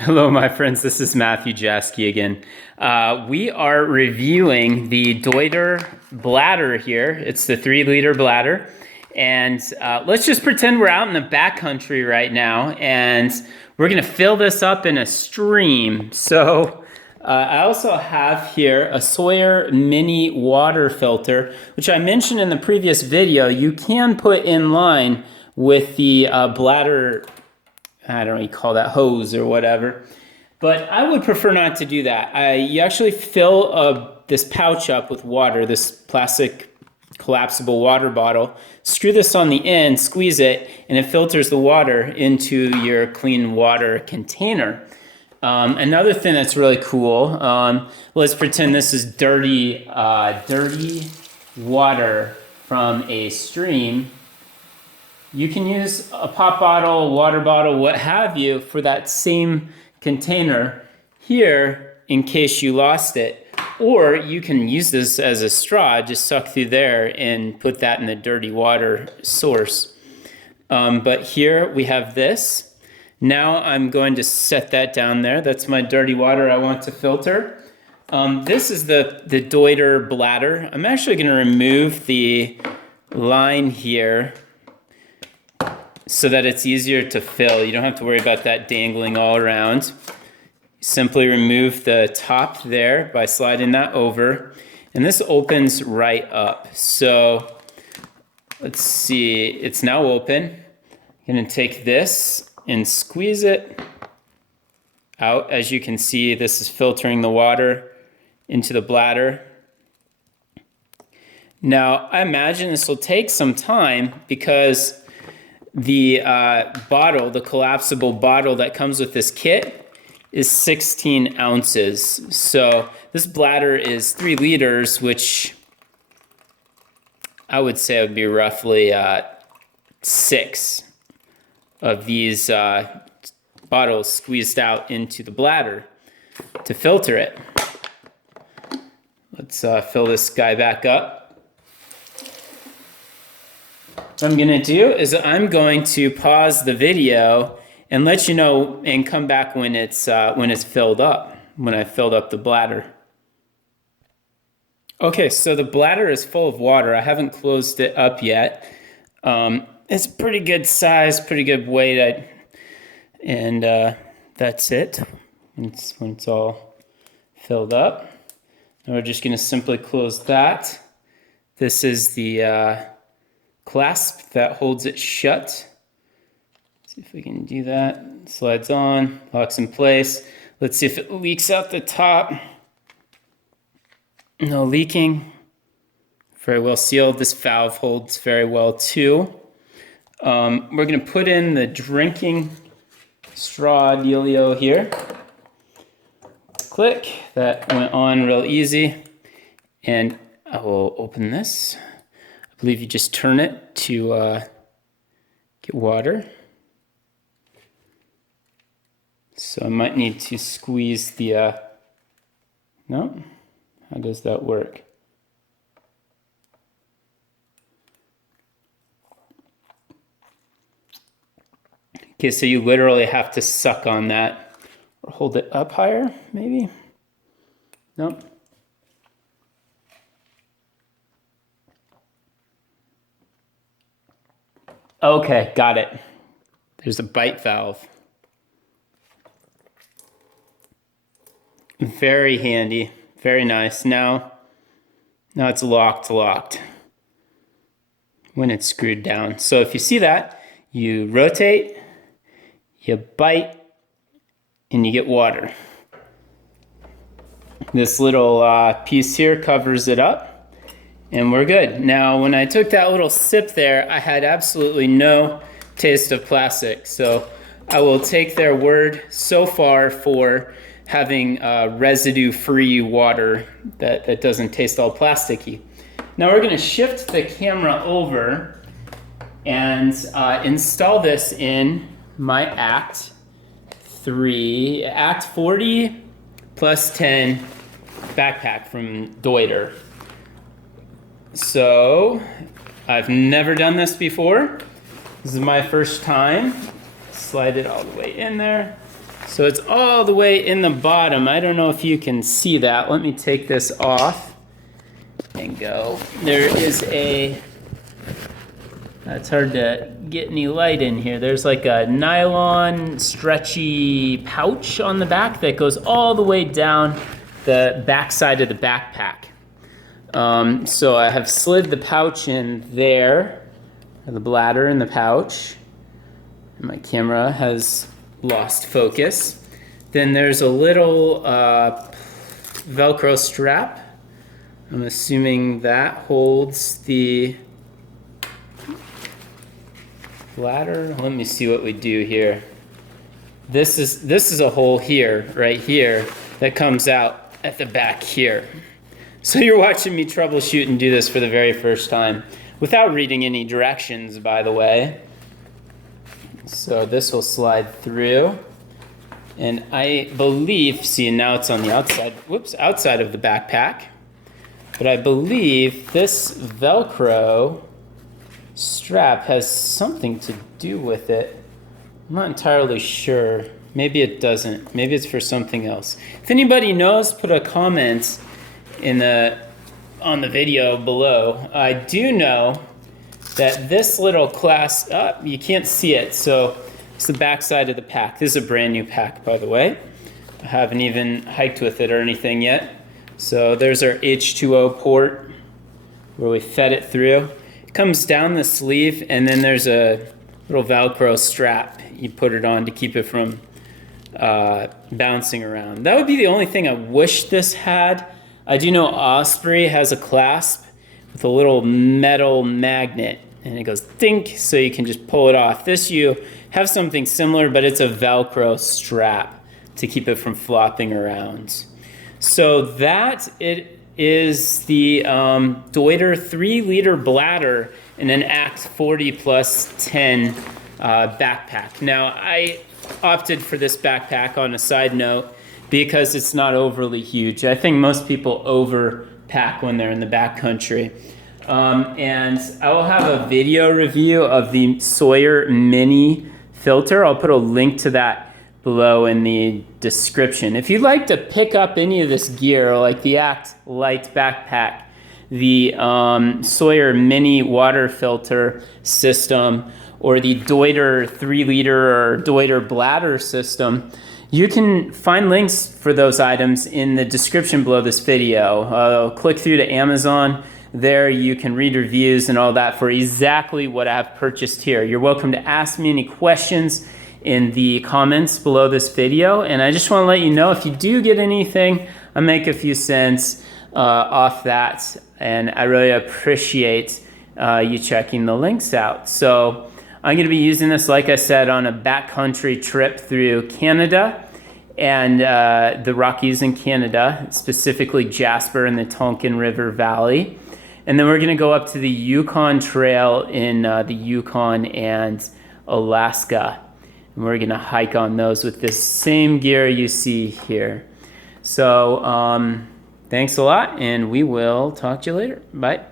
Hello, my friends. This is Matthew Jaski again. We are reviewing the Deuter Bladder here. It's the 3-liter bladder. And let's just pretend we're out in the backcountry right now, and we're going to fill this up in a stream. So I also have here a Saywer Mini Water filter, which I mentioned in the previous video. You can put in line with the bladder, I don't know, you call that hose or whatever. But I would prefer not to do that. You actually fill this pouch up with water, this plastic collapsible water bottle. Screw this on the end, squeeze it, and it filters the water into your clean water container. Another thing that's really cool, let's pretend this is dirty water from a stream. You can use a pop bottle, water bottle, what have you, for that same container here in case you lost it. Or you can use this as a straw, just suck through there and put that in the dirty water source. But here we have this. Now I'm going to set that down there. That's my dirty water I want to filter. This is the Deuter Bladder. I'm actually going to remove the line here so that it's easier to fill. You don't have to worry about that dangling all around. Simply remove the top there by sliding that over, and this opens right up. So let's see, it's now open. I'm gonna take this and squeeze it out. As you can see, this is filtering the water into the bladder. Now, I imagine this will take some time because the bottle, the collapsible bottle that comes with this kit, is 16 ounces. So this bladder is 3 liters, which I would say would be roughly 6 of these bottles squeezed out into the bladder to filter it. Let's fill this guy back up. What I'm going to do is I'm going to pause the video and let you know and come back when it's filled up, when I filled up the bladder. Okay, so the bladder is full of water. I haven't closed it up yet. It's a pretty good size, pretty good weight, and that's it. When it's all filled up. And we're just going to simply close that. This is the clasp that holds it shut. See if we can do that. Slides on, locks in place. Let's see if it leaks out the top. No leaking. Very well sealed. This valve holds very well too. We're going to put in the drinking straw dealio here. Click. That went on real easy. And I will open this. I believe you just turn it to get water. So I might need to squeeze the, no? How does that work? Okay, so you literally have to suck on that. Or hold it up higher, maybe? Nope. Okay, got it. There's a bite valve. Very handy, very nice. Now it's locked when it's screwed down. So if you see that, you rotate, you bite, and you get water. This little piece here covers it up. And we're good. Now, when I took that little sip there, I had absolutely no taste of plastic. So I will take their word so far for having residue-free water that doesn't taste all plasticky. Now we're going to shift the camera over and install this in my Act 40 plus 10 backpack from Deuter. So, I've never done this before. This is my first time. Slide it all the way in there. So it's all the way in the bottom. I don't know if you can see that. Let me take this off and go. There is a, it's hard to get any light in here. There's like a nylon stretchy pouch on the back that goes all the way down the back side of the backpack. So I have slid the pouch in there, the bladder in the pouch. My camera has lost focus. Then there's a little Velcro strap. I'm assuming that holds the bladder. Let me see what we do here. This is a hole here, right here, that comes out at the back here. So you're watching me troubleshoot and do this for the very first time without reading any directions, by the way. So this will slide through, and I believe, see, now it's on the outside, whoops, outside of the backpack, but I believe this Velcro strap has something to do with it. I'm not entirely sure. Maybe it doesn't. Maybe it's for something else. If anybody knows, put a comment on the video below. I do know that this little clasp, you can't see it, so it's the back side of the pack. This is a brand new pack, by the way. I haven't even hiked with it or anything yet. So there's our H2O port where we fed it through. It comes down the sleeve, and then there's a little Velcro strap. You put it on to keep it from bouncing around. That would be the only thing I wish this had. I do know Osprey has a clasp with a little metal magnet, and it goes dink, so you can just pull it off. This, you have something similar, but it's a Velcro strap to keep it from flopping around. So that it is the Deuter 3-liter bladder in an Act 40 plus 10 backpack. Now, I opted for this backpack on a side note because it's not overly huge. I think most people overpack when they're in the backcountry. And I will have a video review of the Sawyer Mini filter. I'll put a link to that below in the description. If you'd like to pick up any of this gear, like the Act Lite backpack, the Sawyer Mini Water filter system, or the Deuter 3-liter or Deuter Bladder system, you can find links for those items in the description below this video. Click through to Amazon. There you can read reviews and all that for exactly what I've purchased here. You're welcome to ask me any questions in the comments below this video. And I just want to let you know, if you do get anything, I make a few cents off that. And I really appreciate you checking the links out. So I'm going to be using this, like I said, on a backcountry trip through Canada and the Rockies in Canada, specifically Jasper and the Tonkin River Valley. And then we're going to go up to the Yukon Trail in the Yukon and Alaska. And we're going to hike on those with this same gear you see here. So thanks a lot, and we will talk to you later. Bye.